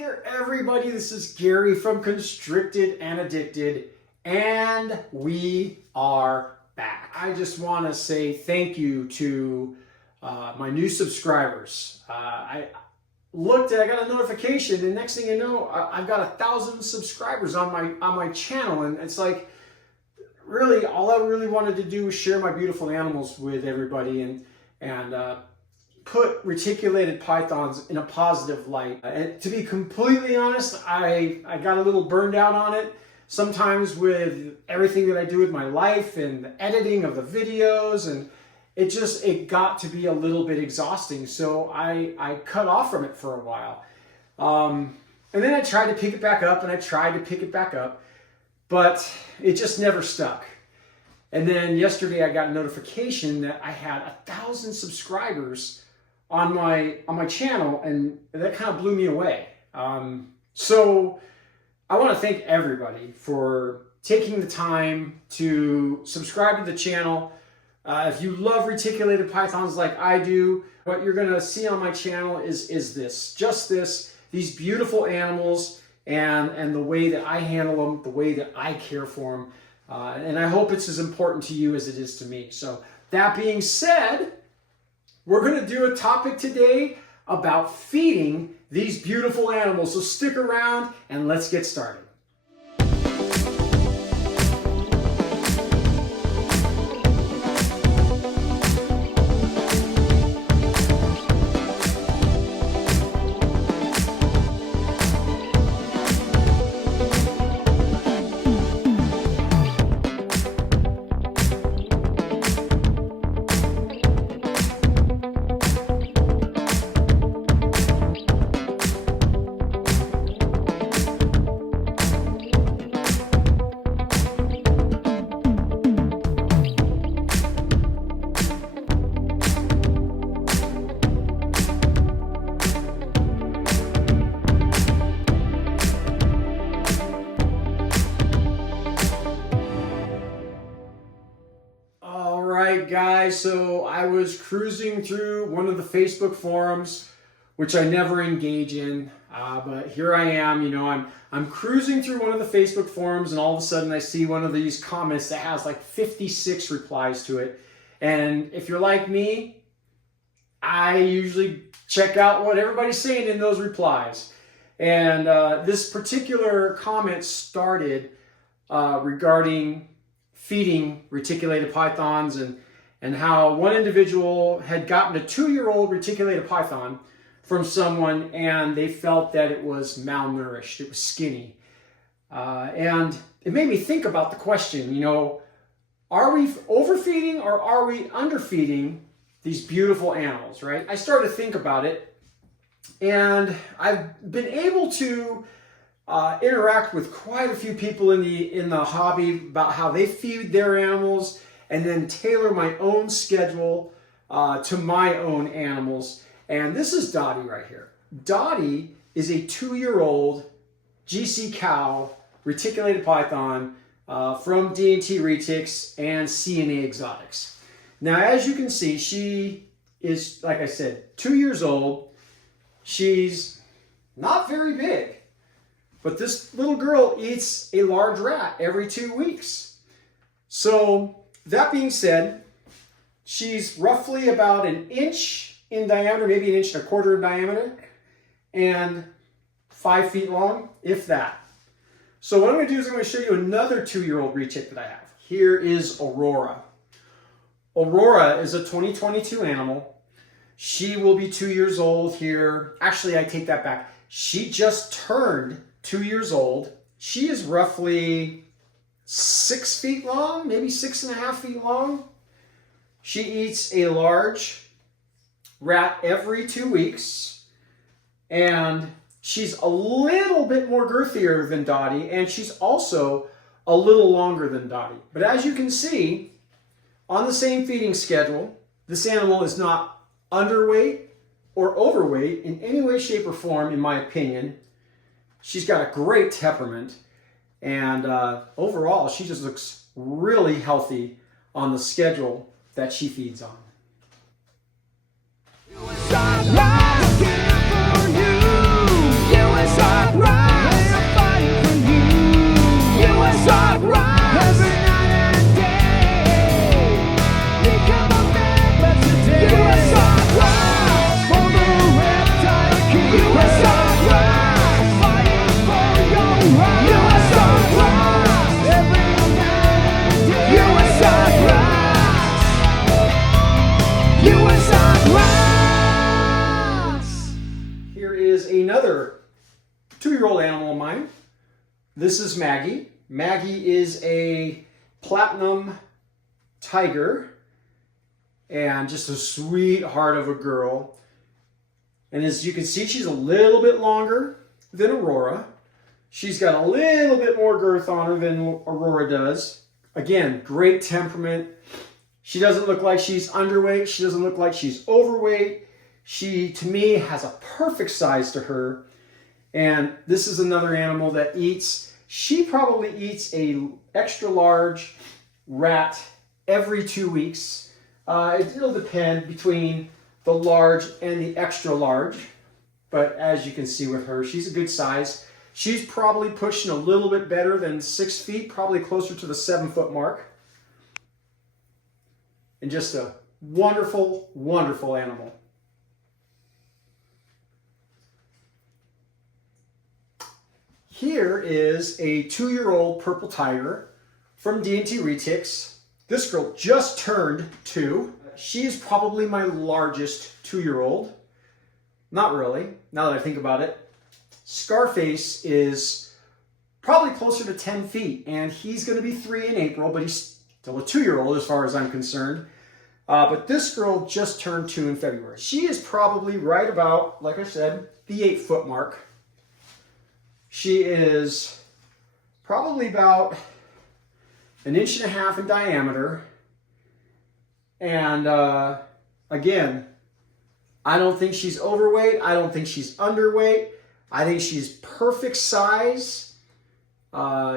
there, everybody. This is Gary from Constricted and Addicted, and we are back. I just want to say thank you to my new subscribers. I got a notification, and next thing you know, I've got 1,000 subscribers on my channel, and it's like, really, all I really wanted to do was share my beautiful animals with everybody, and put reticulated pythons in a positive light. And to be completely honest, I got a little burned out on it. Sometimes with everything that I do with my life and the editing of the videos, and it got to be a little bit exhausting. So I cut off from it for a while. And then I tried to pick it back up, and I tried to pick it back up, but it just never stuck. And then yesterday I got a notification that I had 1,000 subscribers on my channel, and that kind of blew me away. So I want to thank everybody for taking the time to subscribe to the channel. If you love reticulated pythons like I do, what you're going to see on my channel is these beautiful animals and the way that I handle them, the way that I care for them. And I hope it's as important to you as it is to me. So that being said, we're going to do a topic today about feeding these beautiful animals. So stick around and let's get started. Guys, so I was cruising through one of the Facebook forums, which I never engage in, but here I am. You know, I'm cruising through one of the Facebook forums, and all of a sudden I see one of these comments that has like 56 replies to it. And if you're like me, I usually check out what everybody's saying in those replies. And this particular comment started regarding feeding reticulated pythons, and how one individual had gotten a 2-year-old reticulated python from someone, and they felt that it was malnourished, it was skinny. And it made me think about the question, you know, are we overfeeding or are we underfeeding these beautiful animals, right? I started to think about it, and I've been able to interact with quite a few people in the hobby about how they feed their animals, and then tailor my own schedule to my own animals. And this is Dottie right here. Dottie is a 2-year-old GC cow reticulated python from D&T Retics and CNA Exotics. Now, as you can see, she is, like I said, 2 years old. She's not very big, but this little girl eats a large rat every 2 weeks. So that being said, she's roughly about 1 inch in diameter, maybe 1.25 inches in diameter, and 5 feet long, if that. So what I'm going to do is I'm going to show you another 2-year-old retic that I have. Here is Aurora. Aurora is a 2022 animal. She will be 2 years old here. Actually, I take that back. She just turned 2 years old. She is roughly 6 feet long, maybe 6.5 feet long. She eats a large rat every 2 weeks, and she's a little bit more girthier than Dottie, and she's also a little longer than Dottie. But as you can see, on the same feeding schedule, this animal is not underweight or overweight in any way, shape, or form, in my opinion. She's got a great temperament. And overall, she just looks really healthy on the schedule that she feeds on. USA. 2-year-old animal of mine. This is Maggie. Maggie is a platinum tiger and just a sweetheart of a girl. And as you can see, she's a little bit longer than Aurora. She's got a little bit more girth on her than Aurora does. Again, great temperament. She doesn't look like she's underweight. She doesn't look like she's overweight. She, to me, has a perfect size to her. And this is another animal that eats, she probably eats a extra large rat every 2 weeks. It'll depend between the large and the extra large. But as you can see with her, she's a good size. She's probably pushing a little bit better than 6 feet, probably closer to the 7-foot mark. And just a wonderful, wonderful animal. Here is a 2-year-old purple tiger from D&T Retics. This girl just turned 2. She is probably my largest 2-year-old. Not really, now that I think about it. Scarface is probably closer to 10 feet, and he's going to be 3 in April, but he's still a 2-year-old as far as I'm concerned. But this girl just turned 2 in February. She is probably right about, like I said, the 8-foot mark. She is probably about 1.5 inches in diameter. And again, I don't think she's overweight. I don't think she's underweight. I think she's perfect size.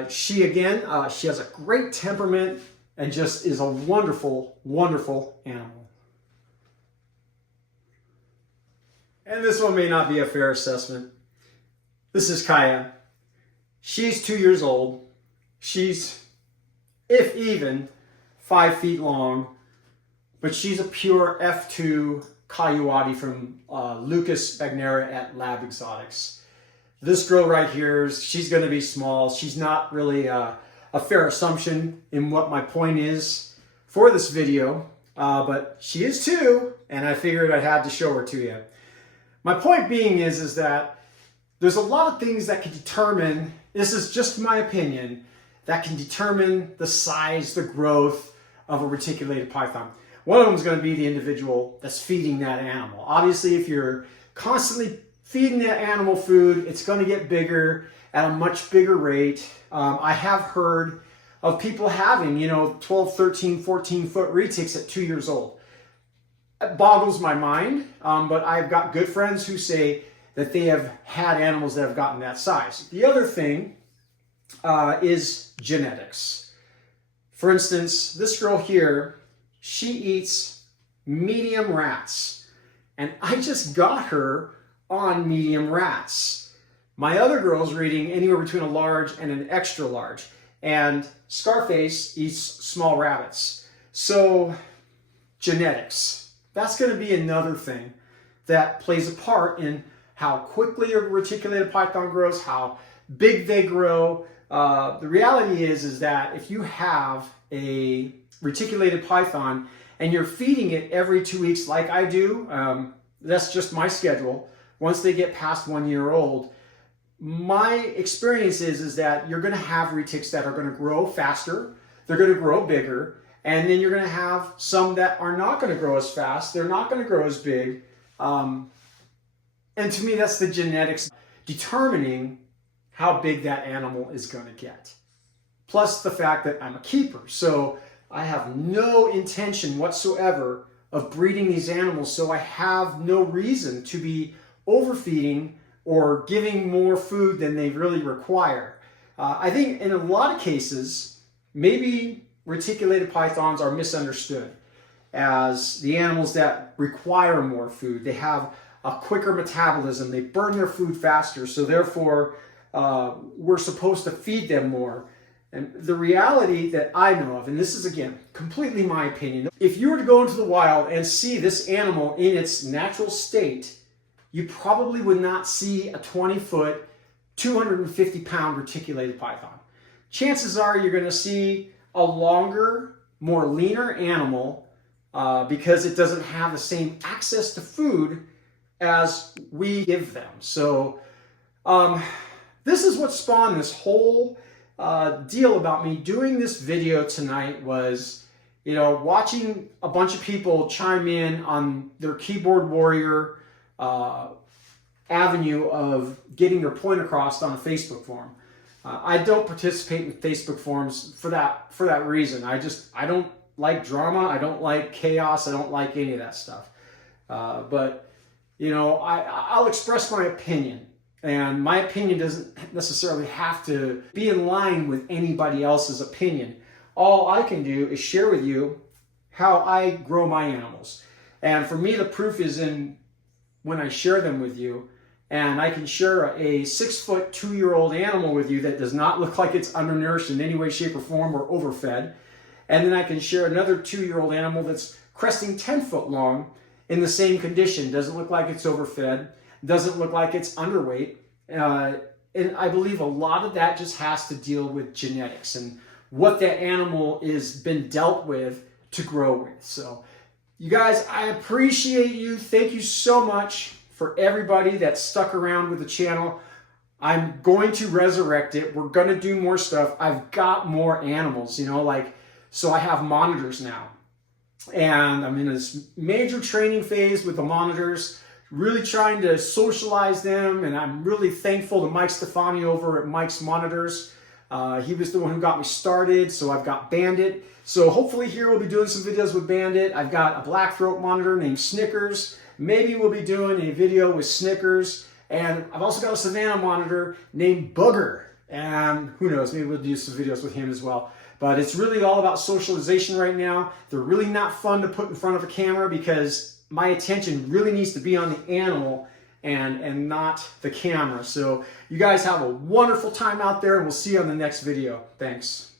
She has a great temperament and just is a wonderful, wonderful animal. And this one may not be a fair assessment. This is Kaya. She's 2 years old. She's, if even, 5 feet long, but she's a pure F2 Coyote from Lucas Bagnera at Lab Exotics. This girl right here, she's going to be small. She's not really a fair assumption in what my point is for this video, but she is 2, and I figured I had to show her to you. My point being is that there's a lot of things that can determine, this is just my opinion, that can determine the size, the growth of a reticulated python. One of them is going to be the individual that's feeding that animal. Obviously, if you're constantly feeding that animal food, it's going to get bigger at a much bigger rate. I have heard of people having, 12, 13, 14-foot retics at 2 years old. It boggles my mind, but I've got good friends who say that they have had animals that have gotten that size. The other thing is genetics. For instance, this girl here, she eats medium rats, and I just got her on medium rats. My other girls are eating anywhere between a large and an extra large, and Scarface eats small rabbits. So genetics, that's going to be another thing that plays a part in how quickly a reticulated python grows, how big they grow. The reality is that if you have a reticulated python and you're feeding it every 2 weeks like I do, that's just my schedule. Once they get past 1 year old, my experience is that you're going to have retics that are going to grow faster, they're going to grow bigger, and then you're going to have some that are not going to grow as fast, they're not going to grow as big. And to me, that's the genetics determining how big that animal is going to get. Plus the fact that I'm a keeper. So I have no intention whatsoever of breeding these animals, so I have no reason to be overfeeding or giving more food than they really require. I think in a lot of cases, maybe reticulated pythons are misunderstood as the animals that require more food. They have a quicker metabolism, they burn their food faster, so therefore we're supposed to feed them more. And the reality that I know of, and this is again completely my opinion, if you were to go into the wild and see this animal in its natural state, you probably would not see a 20-foot, 250-pound reticulated python. Chances are you're going to see a longer, more leaner animal because it doesn't have the same access to food as we give them. So this is what spawned this whole deal about me doing this video tonight was, you know, watching a bunch of people chime in on their keyboard warrior avenue of getting their point across on a Facebook forum. I don't participate in Facebook forums for that reason. I don't like drama. I don't like chaos. I don't like any of that stuff. But you know, I'll express my opinion, and my opinion doesn't necessarily have to be in line with anybody else's opinion. All I can do is share with you how I grow my animals. And for me, the proof is in when I share them with you. And I can share a 6 foot, 2-year-old animal with you that does not look like it's undernourished in any way, shape, or form or overfed. And then I can share another 2-year-old animal that's cresting 10 foot long in the same condition. Doesn't look like it's overfed, doesn't look like it's underweight. And I believe a lot of that just has to deal with genetics and what that animal is been dealt with to grow with. So you guys, I appreciate you. Thank you so much for everybody that stuck around with the channel. I'm going to resurrect it. We're going to do more stuff. I've got more animals, you know, like, so I have monitors now. And I'm in this major training phase with the monitors, really trying to socialize them. And I'm really thankful to Mike Stefani over at Mike's Monitors. He was the one who got me started. So I've got Bandit. So hopefully here we'll be doing some videos with Bandit. I've got a black throat monitor named Snickers. Maybe we'll be doing a video with Snickers. And I've also got a Savannah monitor named Booger. And who knows, maybe we'll do some videos with him as well. But it's really all about socialization right now. They're really not fun to put in front of a camera because my attention really needs to be on the animal and not the camera. So you guys have a wonderful time out there, and we'll see you on the next video. Thanks.